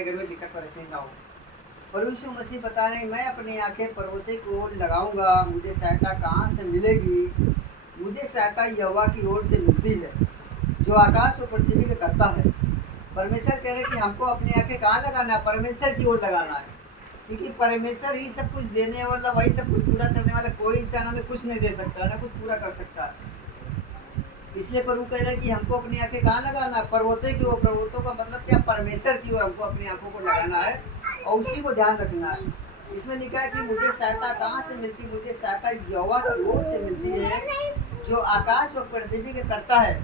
तुम्हारे घर में दिक्कत परेशानी ना हो। प्रभु यीशु मसीह बता रहे हैं, मैं अपनी आंखें पर्वतों की ओर लगाऊंगा, मुझे सहायता कहाँ से मिलेगी? मुझे सहायता यहोवा की ओर से मिलती है, जो आकाश और पृथ्वी का करता है। परमेश्वर कह रहे हैं कि हमको अपनी आंखें कहाँ लगाना है? परमेश्वर की ओर लगाना है, क्योंकि परमेश्वर ही सब कुछ देने वाला, वही सब कुछ पूरा करने वाला। कोई इंसान हमें कुछ नहीं दे सकता, ना कुछ पूरा कर सकता है। इसलिए प्रभु कह रहे हैं कि हमको अपनी आंखें कहाँ लगाना है? पर्वतों की ओर। पर्वतों का मतलब क्या? परमेश्वर की ओर हमको अपनी आंखों को लगाना है और उसी को ध्यान रखना है। इसमें लिखा है कि मुझे सहायता कहाँ से मिलती? मुझे सहायता यहोवा की ओर से मिलती है, जो आकाश और पृथ्वी का करता है।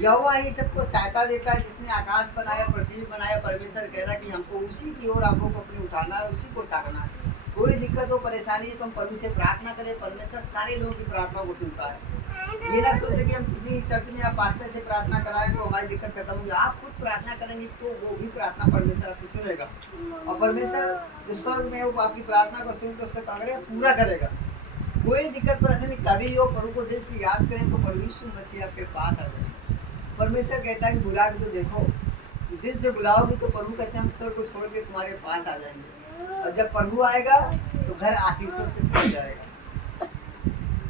यहोवा ही सबको सहायता देता है, जिसने आकाश बनाया, पृथ्वी बनाया। परमेश्वर कह रहा है कि हमको उसी की ओर आंखों को अपनी उठाना है, उसी को ताकना है। कोई दिक्कत हो, परेशानी है तो हम प्रभु से प्रार्थना करें। परमेश्वर सारे लोगों की प्रार्थना को सुनता है। ये ना सोचे कि हम किसी चर्च में या पास्टर से प्रार्थना कराएं तो हमारी दिक्कत खत्म होगी। आप खुद प्रार्थना करेंगे तो वो भी प्रार्थना परमेश्वर आपकी सुनेगा, और परमेश्वर जो स्वर्ग में है वो आपकी प्रार्थना को सुनकर उसका कार्य पूरा करेगा। कोई दिक्कत परेशानी कभी हो, प्रभु को दिल से याद करें तो प्रभु यीशु मसीह आपके पास आ जाए। परमेश्वर कहता है कि बुला के तो देखो, दिल से बुलाओगे तो प्रभु कहते हैं हम स्वर्ग को छोड़ के तुम्हारे पास आ जाएंगे। और जब प्रभु आएगा तो घर आशीषों से भर जाएगा।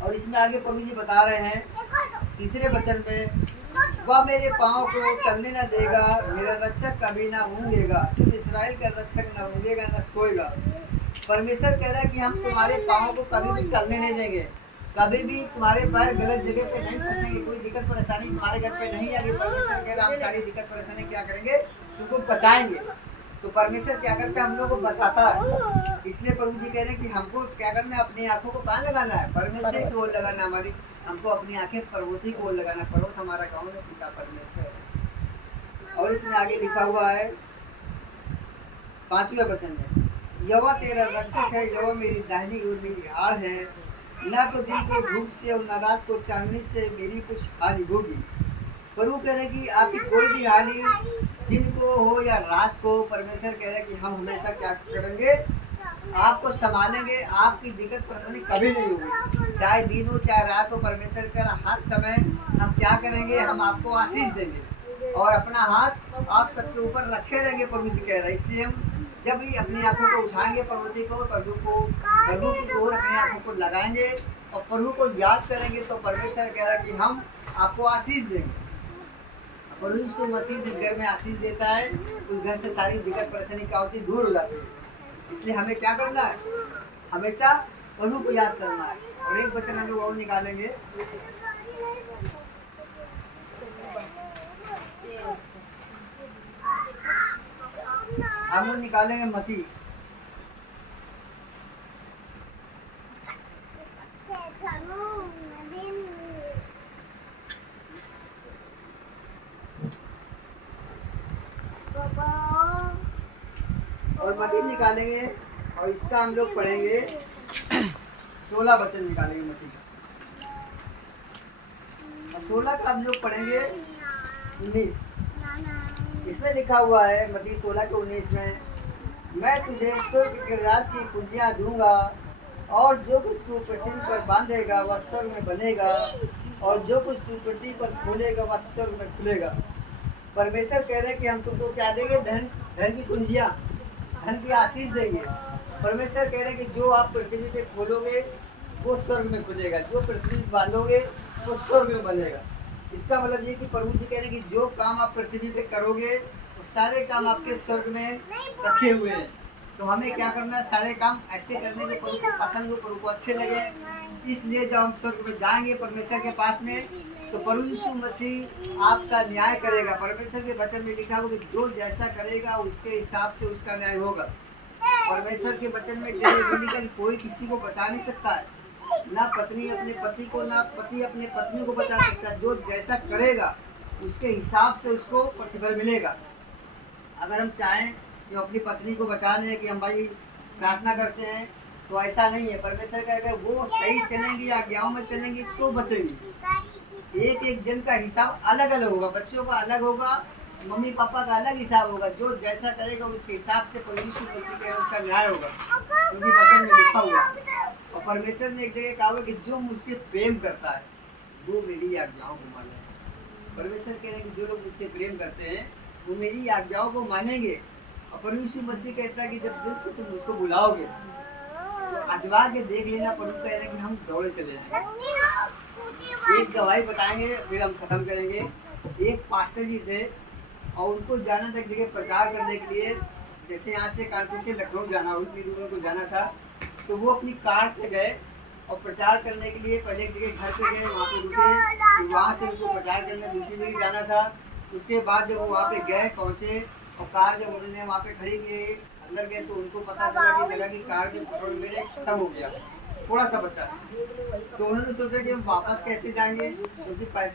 और इसमें आगे प्रभु जी बता रहे हैं तीसरे वचन में, वह मेरे पाँव को चलने न देगा, मेरा रक्षक कभी ना ऊँघेगा। सुन, इस्राएल का रक्षक न ऊँघेगा न सोएगा। परमेश्वर कह रहा है कि हम तुम्हारे पाँव को कभी भी चलने नहीं देंगे, कभी भी तुम्हारे पैर गलत जगह पे नहीं फंसेंगे, कोई दिक्कत परेशानी तुम्हारे घर पे नहीं आएगी। परमेश्वर कह रहा है हम सारी दिक्कत परेशानी क्या करेंगे? तुमको बचाएंगे। तो परमेश्वर क्या करता है? हम लोग को बचाता है। इसलिए प्रभु जी कह रहे हैं कि हमको क्या करना है? अपनी आंखों को कहाँ लगाना है? परमेश्वर की ओर लगाना। हमारी हमको अपनी आंखें पर्वती की ओर लगाना। पर्वत हमारा कौन है? पिता परमेश्वर। और इसमें आगे लिखा हुआ है 5वें वचन में, यहोवा तेरा रक्षक है, यहोवा मेरी दाहिनी ओर मेरी आड़ है। न तो दिन को धूप से और न रात को चांदनी से मेरी कुछ हानि होगी। प्रभु कह रहे कि आपकी कोई भी हानि दिन को हो या रात को, परमेश्वर कह रहे कि हम हमेशा क्या करेंगे? आपको संभालेंगे। आपकी दिक्कत परेशानी कभी नहीं होगी, चाहे दिन हो चाहे रात हो। परमेश्वर कह रहा हर समय हम क्या करेंगे? हम आपको आशीष देंगे और अपना हाथ आप सबके ऊपर रखे रहेंगे, प्रभु जी कह रहा है। इसलिए हम जब भी अपनी आंखों को उठाएंगे प्रभु जी को, प्रभु की ओर अपनी आंखों को लगाएंगे और प्रभु को याद करेंगे, तो परमेश्वर कह रहा है कि हम आपको आशीष देंगे। प्रभु यीशु मसीह जिस घर में आशीष देता है उस घर से सारी दिक्कत परेशानी क्या होती है? दूर हो जाती है। इसलिए हमें क्या करना है? हमेशा प्रभु को याद करना है। और एक वचन हम लोग और निकालेंगे, हम लोग निकालेंगे मती और मती निकालेंगे और इसका हम लोग पढ़ेंगे 16 वचन निकालेंगे मती का, और 16 का हम लोग पढ़ेंगे 19। इसमें लिखा हुआ है मती 16 के 19 में, मैं तुझे स्वर्ग के राज की कुंजियां दूंगा, और जो कुछ तू पृथ्वी पर बांधेगा वह स्वर्ग में बनेगा, और जो कुछ तू पृथ्वी पर खोलेगा वह स्वर्ग में खुलेगा। परमेश्वर कह रहे हैं कि हम तुमको क्या देंगे? धन की कुंजियां, धन की आशीष देंगे। परमेश्वर कह रहे हैं कि जो आप पृथ्वी पे खोलोगे वो स्वर्ग में खुलेगा, जो पृथ्वी पे बांधोगे वो स्वर्ग में बनेगा। इसका मतलब ये कि प्रभु जी कह रहे हैं कि जो काम आप पृथ्वी पे करोगे वो सारे काम आपके स्वर्ग में रखे हुए हैं। तो हमें क्या करना है? सारे काम ऐसे करने जो प्रभु को पसंद हो, प्रभु को अच्छे लगे। इसलिए जब हम स्वर्ग में जाएंगे परमेश्वर के पास में, तो प्रभु यीशु मसीह आपका न्याय करेगा। परमेश्वर के वचन में लिखा होगा कि जो जैसा करेगा उसके हिसाब से उसका न्याय होगा। परमेश्वर के वचन में लिखा कि कोई किसी को बचा नहीं सकता है, ना पत्नी अपने पति को, ना पति अपने पत्नी को बचा सकता है। जो जैसा करेगा उसके हिसाब से उसको प्रतिफल मिलेगा। अगर हम चाहें कि अपनी पत्नी को बचा लें, कि हम भाई प्रार्थना करते हैं, तो ऐसा नहीं है। परमेश्वर का अगर वो सही चलेंगी, आज्ञाओं में चलेंगी तो बचेंगी। एक एक जन का हिसाब अलग अलग होगा, बच्चों का अलग होगा, मम्मी पापा का अलग हिसाब होगा। जो जैसा करेगा उसके हिसाब से प्रभु यीशु मसीह का उसका न्याय होगा, क्योंकि वचन में लिखा हुआ। और परमेश्वर ने एक जगह कहा हुआ कि जो मुझसे प्रेम करता है वो मेरी आज्ञाओं को मानेगा। परमेश्वर कह रहे हैं कि जो लोग मुझसे प्रेम करते हैं वो मेरी आज्ञाओं को मानेंगे। और प्रभु यीशु मसीह कहता है कि जब दिल से तुम उसको बुलाओगे तो आजमा के देख लेना। प्रभु कह रहे हैं कि हम दौड़े चले जाएंगे। एक गवाही बताएंगे फिर हम खत्म करेंगे। एक पास्टर जी थे और उनको जाना था एक जगह प्रचार करने के लिए, जैसे यहाँ से कानपुर से लखनऊ जाना हो, इतनी दूर उनको जाना था। तो वो अपनी कार से गए और प्रचार करने के लिए पहले एक जगह घर पे गए, वहाँ पे रुके, फिर वहाँ से उनको प्रचार करने दूसरी जगह जाना था। उसके बाद जब वो वहाँ पे गए पहुँचे और कार जब उन्होंने वहाँ पे खड़ी किए अंदर गए तो उनको पता चला कि लगा कि कार के पेट्रोल मेरे खत्म हो गया, थोड़ा सा बचा। तो उन्होंने सोचा कि हम वापस कैसे जाएंगे, क्योंकि पैसे